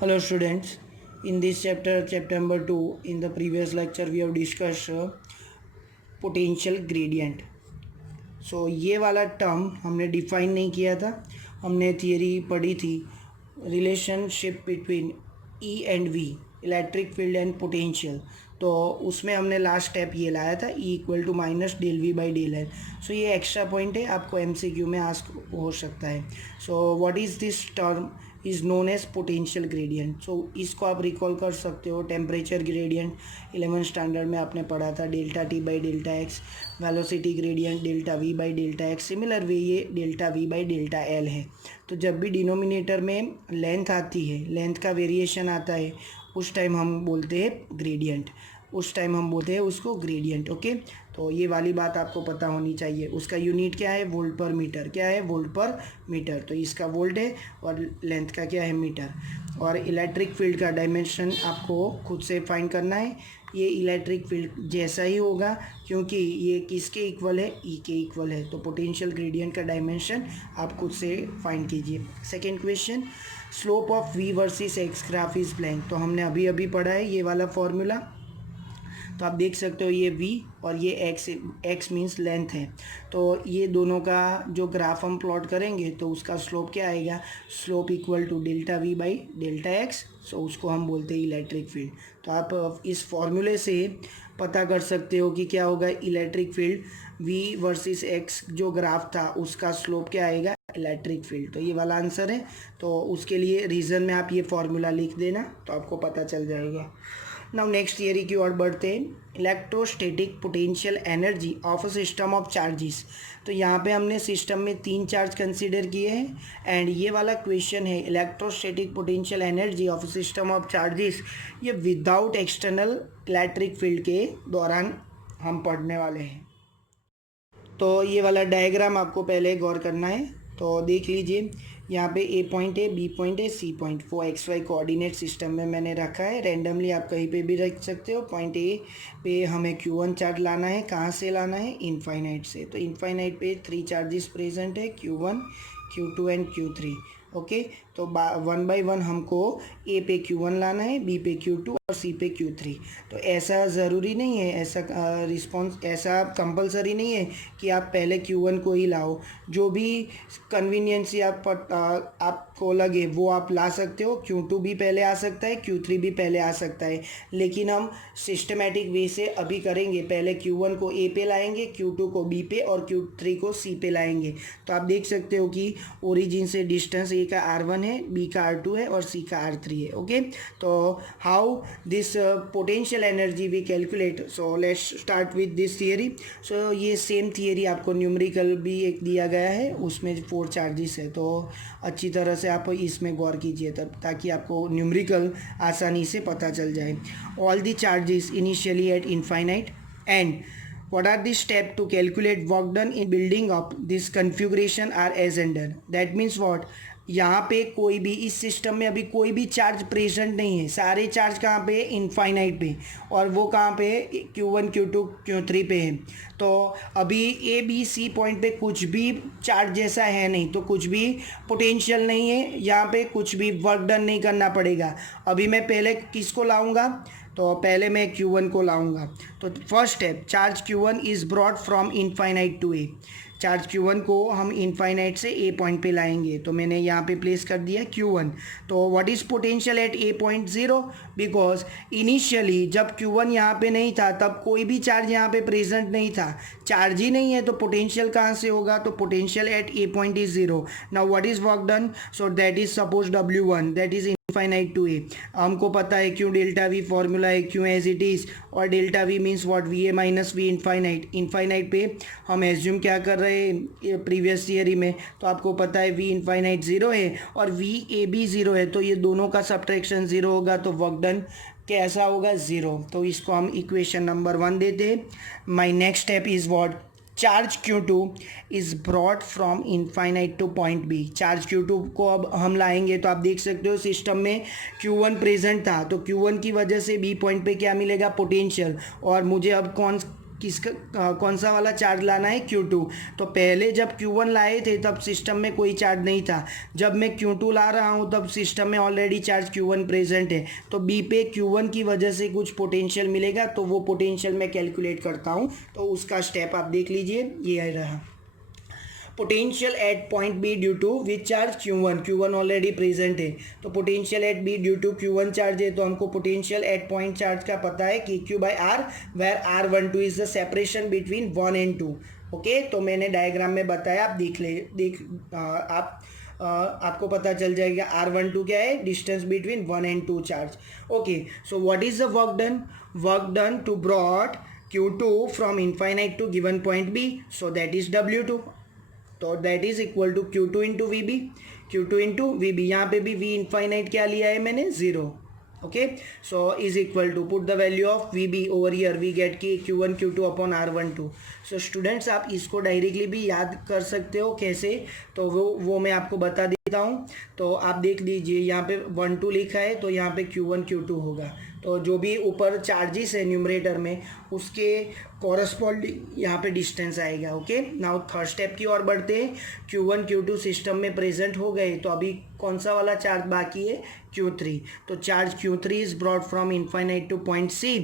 Hello students, in this chapter number 2, in the previous lecture we have discussed potential gradient. So ये वाला term हमने define नहीं किया था, हमने थियरी पढ़ी थी relationship between E and V, electric field and potential. तो उसमें हमने लास्ट स्टेप ये लाया था E equal to minus del V by del L. So ये एक्स्ट्रा पॉइंट है, आपको एमसीक्यू में आस्क हो सकता है। So what is this term is known as potential gradient. So इसको आप रिकॉल कर सकते हो, टेम्परेचर ग्रेडियंट 11 स्टैंडर्ड में आपने पढ़ा था, delta T by delta X, velocity gradient delta V by delta X. Similar way ये delta V by delta L है। तो जब भी डिनोमिनेटर में लेंथ आती है, लेंथ का वेरिएशन आता है, उस टाइम हम बोलते हैं ग्रेडियंट, उस टाइम हम बोलते हैं उसको ग्रेडियंट। ओके, तो ये वाली बात आपको पता होनी चाहिए। उसका यूनिट क्या है? वोल्ट पर मीटर। क्या है? वोल्ट पर मीटर। तो इसका वोल्ट है और लेंथ का क्या है? मीटर। और इलेक्ट्रिक फील्ड का डायमेंशन आपको खुद से फाइंड करना है। ये इलेक्ट्रिक फील्ड जैसा ही होगा, क्योंकि ये किसके इक्वल है? ई के इक्वल है। तो पोटेंशियल ग्रेडियंट का डायमेंशन आप खुद से फाइंड कीजिए। Second question, slope of V versus x graph is blank. तो हमने अभी अभी पढ़ा है ये वाला फॉर्मूला। तो आप देख सकते हो ये v और ये x मीन्स लेंथ है। तो ये दोनों का जो ग्राफ हम प्लॉट करेंगे तो उसका स्लोप क्या आएगा? Slope equal to delta v by delta X. So उसको हम बोलते हैं इलेक्ट्रिक फील्ड। तो आप इस फॉर्मूले से पता कर सकते हो कि क्या होगा electric field v versus x जो ग्राफ था उसका स्लोप क्या आएगा? Electric field. तो ये वाला आंसर है। तो उसके लिए रीज़न में आप ये फॉर्मूला लिख देना तो आपको पता चल जाएगा। नाउ नेक्स्ट थियरी की ओर बढ़ते हैं, electrostatic potential energy of a system of charges. तो यहाँ पे हमने सिस्टम में 3 चार्ज कंसीडर किए हैं एंड ये वाला क्वेश्चन है electrostatic potential energy of a system of charges. ये विदाउट एक्सटर्नल इलेक्ट्रिक फील्ड के दौरान हम पढ़ने वाले हैं। तो ये वाला डायग्राम आपको पहले गौर करना है। तो देख लीजिए, यहाँ पे ए पॉइंट है, बी पॉइंट है, सी पॉइंट। वो एक्स वाई कोऑर्डिनेट सिस्टम में मैंने रखा है। रैंडमली आप कहीं पे भी रख सकते हो। पॉइंट ए पे हमें Q1 चार्ज लाना है। कहाँ से लाना है? इनफाइनाइट से। तो इनफाइनाइट पे 3 चार्जेस प्रेजेंट है, Q1, Q2 and Q3। Okay, तो 1 बाई 1 हमको ए पे Q1 लाना है, बी पे Q2 और सी पे Q3। तो ऐसा ज़रूरी नहीं है, ऐसा रिस्पॉन्स ऐसा कंपलसरी नहीं है कि आप पहले Q1 को ही लाओ। जो भी कन्वीनियंसी आपको लगे वो आप ला सकते हो। Q2 भी पहले आ सकता है, Q3 भी पहले आ सकता है, लेकिन हम सिस्टमेटिक वे से अभी करेंगे। पहले Q1 को ए पे लाएंगे, Q2 को बी पे और Q3 को सी पे लाएंगे। तो आप देख सकते हो कि ओरिजिन से डिस्टेंस ए का R1 है, बी का R2 है और सी का R3 है। ओके, तो how this potential energy we calculate. So let's start with this theory. So ये सेम थियरी आपको न्यूमेरिकल भी एक दिया गया है, उसमें 4 चार्जेस है। तो अच्छी तरह से आप इसमें गौर कीजिए तब, ताकि आपको न्यूमेरिकल आसानी से पता चल जाए। All the charges initially at infinite and what are the steps to calculate work done in building up this configuration are as under। that means what, यहाँ पे कोई भी इस सिस्टम में अभी कोई भी चार्ज प्रेजेंट नहीं है। सारे चार्ज कहाँ पे? इनफाइनाइट पे। और वो कहाँ पे? Q1, Q2, Q3 पे है। तो अभी ए बी सी पॉइंट पे कुछ भी चार्ज जैसा है नहीं, तो कुछ भी पोटेंशियल नहीं है। यहाँ पे कुछ भी वर्क डन नहीं करना पड़ेगा। अभी मैं पहले किसको लाऊंगा? तो पहले मैं Q1 को लाऊंगा। तो first step, charge Q1 is brought from infinite to A. Charge Q1 को हम इनफाइनाइट से ए पॉइंट पे लाएंगे। तो मैंने यहाँ पे प्लेस कर दिया Q1। तो what is potential at a point? 0, because initially जब Q1 यहाँ पे नहीं था तब कोई भी चार्ज यहाँ पे प्रेजेंट नहीं था। चार्ज ही नहीं है तो पोटेंशियल कहाँ से होगा? तो potential at a point is 0। Now what is work done? So that is suppose W1, that is infinite to A. हमको पता है क्यों डेल्टा वी फॉर्मूला है, क्यों एज इट इज़। और delta V means what? V A minus V infinite. Infinite पे हम assume क्या कर रहे हैं प्रीवियस थियरी में? तो आपको पता है वी इनफाइनाइट 0 है और वी ए भी 0 है। तो ये दोनों का सब्ट्रैक्शन 0 होगा, तो वर्क डन कैसा होगा? 0। तो इसको हम इक्वेशन नंबर 1 देते हैं। My next step is what? Charge Q2 is brought from infinite to point B. Charge Q2 को अब हम लाएंगे। तो आप देख सकते हो सिस्टम में Q1 प्रेजेंट था, तो Q1 की वजह से बी पॉइंट पे क्या मिलेगा? पोटेंशियल। और मुझे अब कौन कौन सा वाला चार्ज लाना है, Q2। तो पहले जब Q1 लाए थे तब सिस्टम में कोई चार्ज नहीं था, जब मैं Q2 ला रहा हूँ तब सिस्टम में ऑलरेडी चार्ज Q1 प्रेजेंट है, तो बी पे Q1 की वजह से कुछ पोटेंशियल मिलेगा, तो वो पोटेंशियल मैं कैलकुलेट करता हूँ। तो उसका स्टेप आप देख लीजिए, ये रहा potential at point B due to which charge Q1 already present है, तो potential at B due to Q1 charge है, तो हमको पोटेंशियल एट पॉइंट चार्ज का पता है कि Q/R, where R12 is the separation between 1 and 2। Okay, तो मैंने डायग्राम में बताया, आप आपको पता चल जाएगा R12 क्या है, distance between 1 and 2 charge. Okay, so what is the work done to brought Q2 from infinite to given point B, so that is W2। तो that is equal to Q2 into VB, Q2 into VB, यहाँ पे भी V infinite क्या लिया है मैंने, 0। Okay, so is equal to put the value of VB over here, we get k Q1 Q2 upon R12। So students, आप इसको directly भी याद कर सकते हो, कैसे, तो वो मैं आपको बता देता हूँ। तो आप देख लीजिए, यहाँ पे 1 2 लिखा है, तो यहाँ पे Q1 Q2 होगा, तो जो भी ऊपर चार्जेस है न्यूमरेटर में उसके कॉरस्पॉन्डिंग यहाँ पे डिस्टेंस आएगा। ओके, नाउ थर्ड स्टेप की ओर बढ़ते हैं। Q1 Q2 सिस्टम में प्रेजेंट हो गए, तो अभी कौन सा वाला चार्ज बाकी है, Q3। तो charge Q3 is brought from infinite to point C।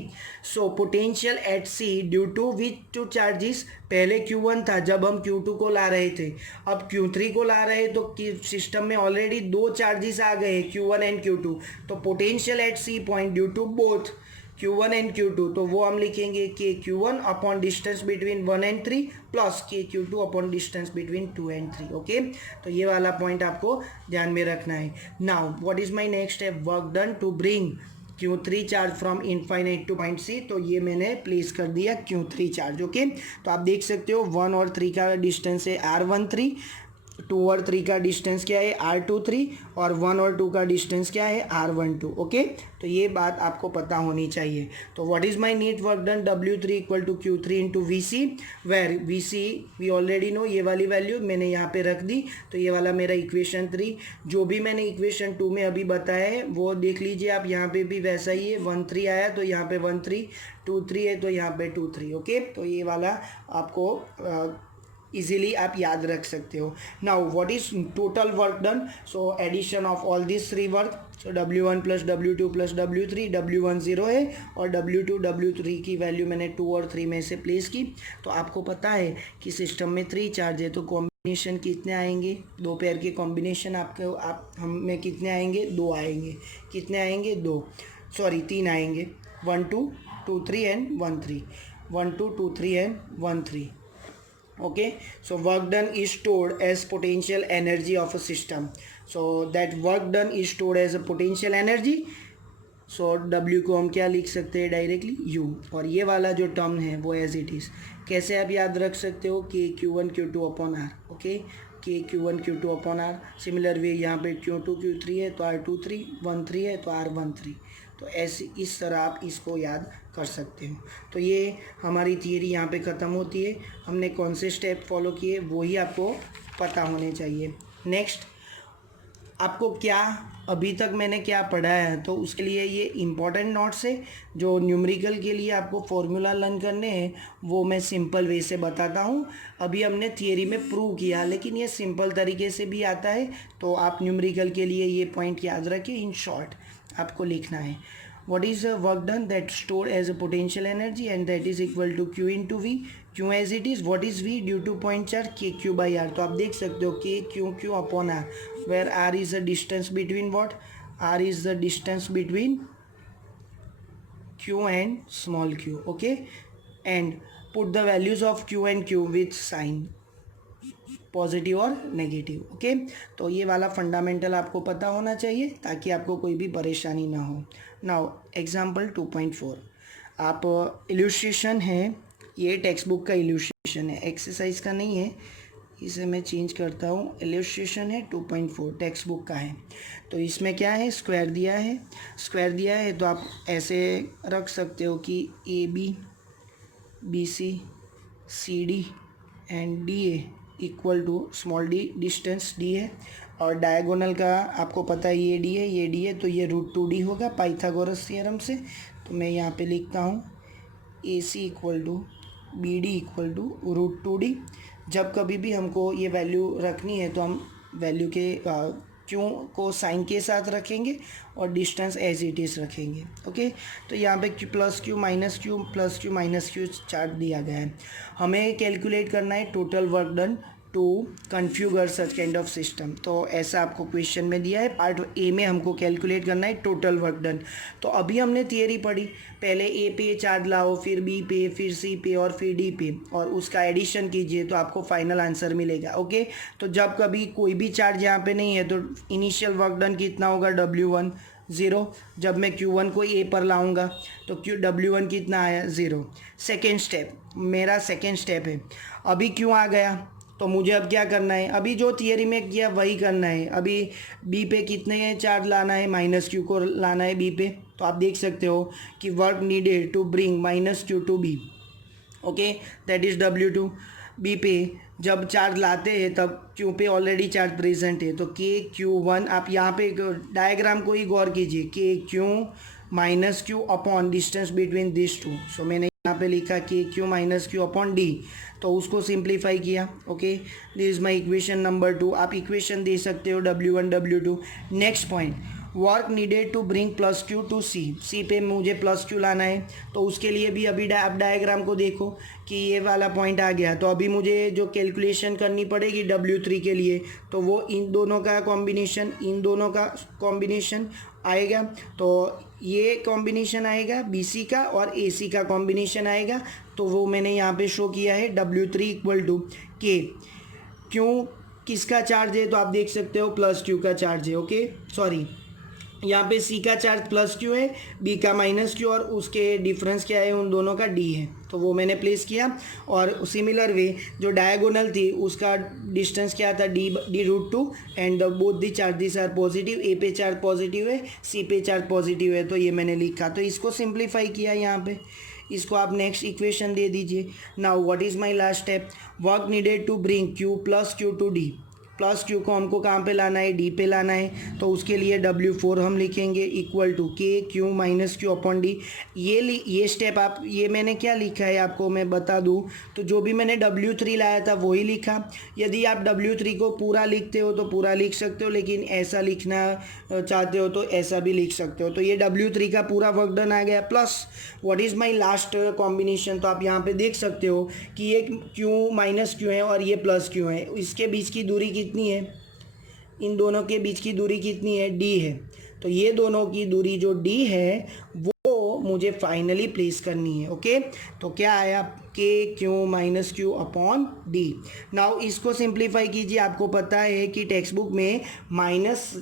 So potential at C due to which two charges, पहले Q1 था जब हम Q2 को ला रहे थे, अब Q3 को ला रहे हैं, तो सिस्टम में ऑलरेडी 2 चार्जेस आ गए Q1 एंड Q2, तो potential at C point due to both Q1 and Q2, तो वो हम लिखेंगे कि Q1 upon distance between 1 and 3 plus Q2 upon distance between 2 and 3। Okay, तो ये वाला पॉइंट आपको ध्यान में रखना है। Now what is my next step, work done to bring Q3 charge from infinite to point C, तो ये मैंने प्लेस कर दिया Q3 चार्ज। ओके, तो आप देख सकते हो 1 और 3 का डिस्टेंस है R13, 2 और 3 का डिस्टेंस क्या है R23, और 1 और 2 का डिस्टेंस क्या है R12। ओके, तो ये बात आपको पता होनी चाहिए। तो what is my net work done, W3 equal to Q3 into VC, where VC we already know, ये वाली वैल्यू मैंने यहाँ पे रख दी, तो ये वाला मेरा इक्वेशन 3, जो भी मैंने इक्वेशन 2 में अभी बताया है वो देख लीजिए आप, यहाँ पे भी वैसा ही है, 1 3 आया तो यहाँ पे 1 3, 2 3 है तो यहाँ पे 2 3। ओके, तो ये वाला आपको इजीली आप याद रख सकते हो। Now what is total work done, so addition of all this 3 work, so W1 plus W2 plus W3, W1 0 है और W2 W3 की वैल्यू मैंने 2 और 3 में से प्लेस की। तो आपको पता है कि सिस्टम में 3 चार्ज है, तो कॉम्बिनेशन कितने आएंगे, 2 पेयर के कॉम्बिनेशन आप हम में कितने आएंगे, 2 आएंगे, कितने आएंगे, 2 सॉरी 3 आएंगे, 1 2 2 3 and 1 3, 1 2 2 3 and 1 3। Okay, so work done is stored as potential energy of a system, so that work done is stored as a potential energy, so W को हम क्या लिख सकते हैं डायरेक्टली, U, और ये वाला जो टर्म है वो एज इट इज़ कैसे आप याद रख सकते हो, कि Q1 Q2 upon R। Okay, कि Q1 Q2 upon R, similar way यहाँ पे Q2 Q3 है तो R23, 1 3 है तो R13, तो ऐसे इस तरह आप इसको याद कर सकते हो। तो ये हमारी थियरी यहाँ पे ख़त्म होती है, हमने कौन से स्टेप फॉलो किए वही आपको पता होने चाहिए। नेक्स्ट, आपको क्या अभी तक मैंने क्या पढ़ा है, तो उसके लिए ये इम्पॉर्टेंट नोट्स है, जो न्यूमेरिकल के लिए आपको फॉर्मूला लर्न करने हैं वो मैं सिंपल वे से बताता हूँ। अभी हमने थियरी में प्रूव किया, लेकिन ये सिंपल तरीके से भी आता है, तो आप न्यूमेरिकल के लिए ये पॉइंट याद रखें। इन शॉर्ट आपको लिखना है, what is a work done that stored as a potential energy and that is equal to Q into V, Q as it is, what is V due to point charge KQ by R, तो आप देख सकते हो KQ upon R, where R is the distance between what, R is the distance between Q and small q। okay, and put the values of Q and Q with sign, positive और negative. Okay, तो ये वाला fundamental आपको पता होना चाहिए ताकि आपको कोई भी परेशानी ना हो। नाउ एग्जांपल 2.4, आप इल्यूस्ट्रेशन है, ये टेक्स्ट बुक का इल्यूस्ट्रेशन है, एक्सरसाइज का नहीं है, इसे मैं चेंज करता हूँ। इल्यूस्ट्रेशन है 2.4 टेक्स्ट बुक का है, तो इसमें क्या है, स्क्वायर दिया है, तो आप ऐसे रख सकते हो कि AB BC CD and DA equal to small d, distance d है, और डायगोनल का आपको पता है ये d है, तो ये √2d होगा पाइथागोरस थ्योरम से। तो मैं यहाँ पे लिखता हूँ AC equal to B D equal to √2d। जब कभी भी हमको ये वैल्यू रखनी है तो हम वैल्यू के क्यू को साइन के साथ रखेंगे और डिस्टेंस एज इट इज़ रखेंगे। ओके, तो यहाँ पे plus Q minus Q plus Q minus Q chart दिया गया है। हमें कैलकुलेट करना है total work done to configure such kind of system. तो ऐसा आपको क्वेश्चन में दिया है। पार्ट ए में हमको कैलकुलेट करना है टोटल वर्क डन। तो अभी हमने थियरी पढ़ी, पहले ए पे चार्ज लाओ, फिर बी पे, फिर सी पे और फिर डी पे, और उसका एडिशन कीजिए तो आपको फाइनल आंसर मिलेगा। ओके, तो जब कभी कोई भी चार्ज यहाँ पे नहीं है तो इनिशियल वर्क डन कितना होगा, W1 0। जब मैं Q1 को ए पर लाऊंगा तो W1 कितना आया, 0। सेकेंड स्टेप, मेरा सेकेंड स्टेप है। अभी क्यों आ गया तो मुझे अब क्या करना है, अभी जो थियरी में किया वही करना है। अभी बी पे कितने चार्ज लाना है, माइनस क्यू को लाना है बी पे। तो आप देख सकते हो कि work needed to bring minus q to B, okay, that is W2। B पे जब चार्ज लाते हैं तब क्यू पे ऑलरेडी चार्ज प्रेजेंट है, तो KQ1, आप यहाँ पे डायग्राम को ही गौर कीजिए, KQ minus Q upon distance between this two. So मैंने यहाँ पे लिखा KQ minus Q upon D, तो उसको सिंप्लीफाई किया। Okay, this is my equation number 2। आप इक्वेशन दे सकते हो W1 W2। Next point, work needed to bring plus Q to C. C पे मुझे प्लस क्यू लाना है, तो उसके लिए भी अभी आप डायग्राम को देखो कि ये वाला पॉइंट आ गया। तो अभी मुझे जो कैलकुलेशन करनी पड़ेगी W3 के लिए, तो वो इन दोनों का कॉम्बिनेशन, इन दोनों का कॉम्बिनेशन आएगा। तो ये कॉम्बिनेशन आएगा BC का और AC का कॉम्बिनेशन आएगा। तो वो मैंने यहाँ पे शो किया है W3 इक्वल टू K। क्यों, किसका चार्ज है तो आप देख सकते हो प्लस क्यू का चार्ज है। ओके, सॉरी, यहाँ पे C का चार्ज प्लस क्यू है, B का माइनस क्यू, और उसके डिफरेंस क्या है, उन दोनों का D है, तो वो मैंने प्लेस किया। और सिमिलर वे जो डायगोनल थी उसका डिस्टेंस क्या था, D√2, and both the charges are positive. A पे चार्ज पॉजिटिव है, C पे चार्ज पॉजिटिव है, तो ये मैंने लिखा। तो इसको सिंप्लीफाई किया यहाँ पे, इसको आप नेक्स्ट इक्वेशन दे दीजिए। Now what is my last step, work needed to bring Q plus Q to D। Plus q को हमको कहाँ पे लाना है, डी पे लाना है, तो उसके लिए W4 हम लिखेंगे equal to KQ minus Q upon D. ये स्टेप आप, ये मैंने क्या लिखा है आपको मैं बता दूँ, तो जो भी मैंने W3 लाया था वही लिखा। यदि आप W3 को पूरा लिखते हो तो पूरा लिख सकते हो, लेकिन ऐसा लिखना चाहते हो तो ऐसा भी लिख सकते हो। तो ये W3 का पूरा वर्क डन आ गया। Plus what is my last combination, तो आप यहाँ पे देख सकते हो कि ये Q माइनस क्यू है और ये प्लस क्यू है, इसके बीच की दूरी कितनी है, इन दोनों के बीच की दूरी कितनी है, D है। तो ये दोनों की दूरी जो D है वो मुझे फाइनली प्लेस करनी है। ओके, तो क्या आया, KQ minus Q upon D। Now इसको सिंप्लीफाई कीजिए। आपको पता है कि टेक्स्ट बुक में माइनस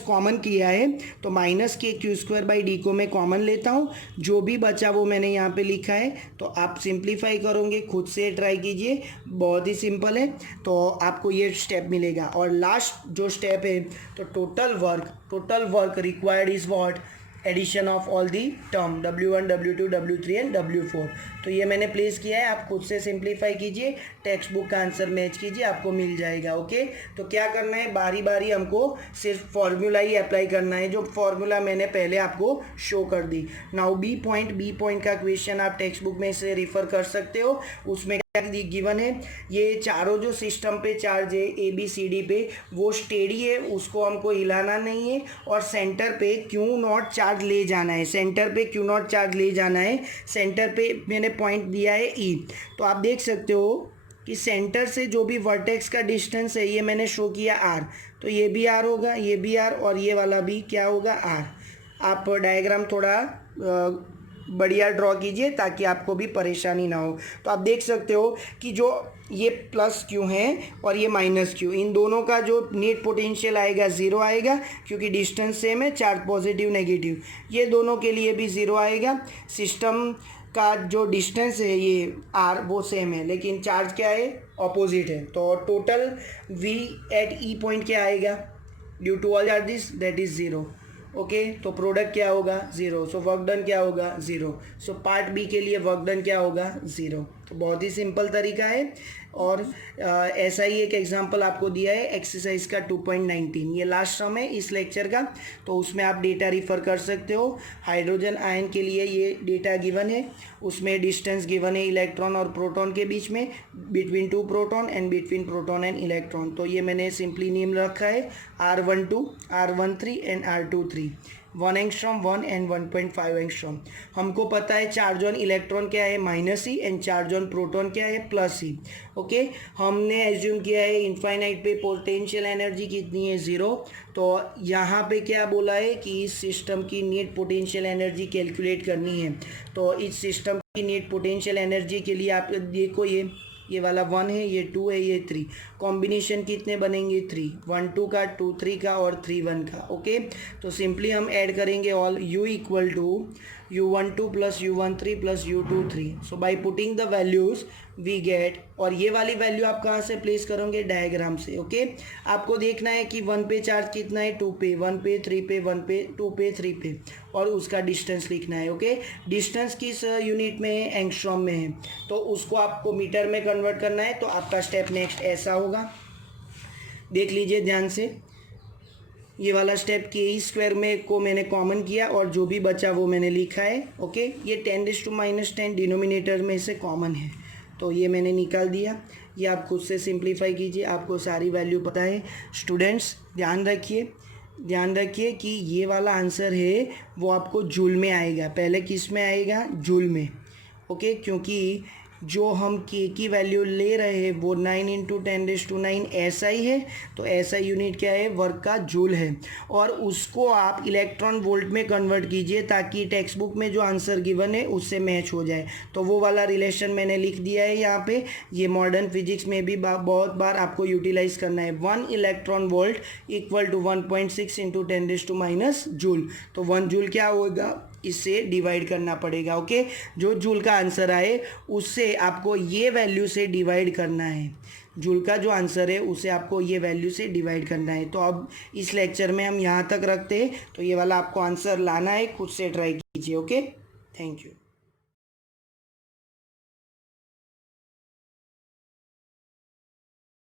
कॉमन किया है, तो माइनस KQ²/D को मैं कॉमन लेता हूँ। जो भी बचा वो मैंने यहाँ पे लिखा है, तो आप सिंप्लीफाई करोगे, खुद से ट्राई कीजिए, बहुत ही सिंपल है। तो आपको ये स्टेप मिलेगा। और लास्ट जो स्टेप है, तो total work required is what, addition of all the term W1 W2 W3 and W4। तो ये मैंने प्लेस किया है, आप खुद से सिंप्लीफाई कीजिए, टेक्स्ट बुक का आंसर मैच कीजिए, आपको मिल जाएगा। ओके, तो क्या करना है, बारी बारी हमको सिर्फ फॉर्मूला ही अप्लाई करना है, जो फॉर्मूला मैंने पहले आपको शो कर दी। नाउ बी पॉइंट का क्वेश्चन आप टेक्स्ट बुक में से रिफर कर सकते हो। उसमें गिवन है, ये चारों जो सिस्टम पे चार्ज है ABCD पे वो स्टेडी है, उसको हमको हिलाना नहीं है, और सेंटर पे Q0 चार्ज ले जाना है, सेंटर पे Q0 चार्ज ले जाना है। सेंटर पे मैंने पॉइंट दिया है E। तो आप देख सकते हो कि सेंटर से जो भी वर्टेक्स का डिस्टेंस है ये मैंने शो किया R, तो ये भी R होगा, ये भी R, और ये वाला भी क्या होगा, R। आप डायग्राम थोड़ा बढ़िया ड्रॉ कीजिए ताकि आपको भी परेशानी ना हो। तो आप देख सकते हो कि जो ये प्लस क्यू है और ये माइनस क्यू, इन दोनों का जो नेट पोटेंशियल आएगा 0 आएगा, क्योंकि डिस्टेंस सेम है, चार्ज पॉजिटिव नेगेटिव, ये दोनों के लिए भी 0 आएगा। सिस्टम का जो डिस्टेंस है ये R वो सेम है, लेकिन चार्ज क्या है, ऑपोजिट है। तो total V at E point क्या आएगा, due to all charges that is 0। Okay, तो प्रोडक्ट क्या होगा, 0। सो वर्क डन क्या होगा, 0। सो पार्ट बी के लिए वर्क डन क्या होगा, 0। तो बहुत ही सिंपल तरीका है। और ऐसा ही एक एग्जांपल आपको दिया है एक्सरसाइज का 2.19, ये लास्ट सम है इस लेक्चर का, तो उसमें आप डेटा रिफ़र कर सकते हो। हाइड्रोजन आयन के लिए ये डेटा गिवन है, उसमें डिस्टेंस गिवन है इलेक्ट्रॉन और प्रोटॉन के बीच में, between 2 proton and between proton and electron. तो ये मैंने सिंपली नेम रखा है R12, R13 and R23, 1 angstrom 1 and 1.5 angstrom. हमको पता है चार्ज ऑन इलेक्ट्रॉन क्या है -E and charge on proton क्या है +E। ओके, हमने एज्यूम किया है इनफाइनाइट पे पोटेंशियल एनर्जी कितनी है 0। तो यहाँ पे क्या बोला है कि इस सिस्टम की नेट पोटेंशियल एनर्जी कैलकुलेट करनी है। तो इस सिस्टम की नेट पोटेंशियल एनर्जी के लिए आप देखो, ये वाला 1 है, ये 2 है, ये 3, कॉम्बिनेशन कितने बनेंगे 3, 1 2 का, 2 3 का और 3 1 का। ओके, तो सिंपली हम ऐड करेंगे all U equal to U12 plus U13 plus U23। So by putting the values we get, और ये वाली वैल्यू आप कहाँ से प्लेस करोगे, डायग्राम से। ओके, आपको देखना है कि 1 पे चार्ज कितना है, 2 पे, 1 पे, 3 पे, 1 पे, 2 पे, 3 पे, और उसका डिस्टेंस लिखना है। ओके, डिस्टेंस किस यूनिट में है, एंगस्ट्रॉम में है, तो उसको आपको मीटर में कन्वर्ट करना है। तो आपका स्टेप नेक्स्ट ऐसा होगा, देख लीजिए ध्यान से। ये वाला स्टेप के² में को मैंने कॉमन किया और जो भी बचा वो मैंने लिखा है। ओके, ये 10⁻⁻10 डिनोमिनेटर में से कॉमन है, तो ये मैंने निकाल दिया। ये आप खुद से सिंप्लीफाई कीजिए, आपको सारी वैल्यू पता है। स्टूडेंट्स ध्यान रखिए कि ये वाला आंसर है वो आपको जूल में आएगा, पहले किस में आएगा, जूल में। ओके, क्योंकि जो हम के की वैल्यू ले रहे हैं वो 9 × 10⁹ ऐसा ही है, तो ऐसा यूनिट क्या है, वर्क का जूल है। और उसको आप इलेक्ट्रॉन वोल्ट में कन्वर्ट कीजिए ताकि टेक्स्ट बुक में जो आंसर गिवन है उससे मैच हो जाए। तो वो वाला रिलेशन मैंने लिख दिया है यहाँ पे। ये मॉडर्न फिजिक्स में भी बहुत बार आपको यूटिलाइज करना है। 1 electron volt equal to 1.6 × 10⁻⁻ joule. तो 1 जूल क्या होगा, इससे डिवाइड करना पड़ेगा। ओके, जो जूल का आंसर आए उससे आपको ये वैल्यू से डिवाइड करना है। जूल का जो आंसर है उसे आपको ये वैल्यू से डिवाइड करना है। तो अब इस लेक्चर में हम यहाँ तक रखते हैं। तो ये वाला आपको आंसर लाना है, खुद से ट्राई कीजिए। Okay, thank you.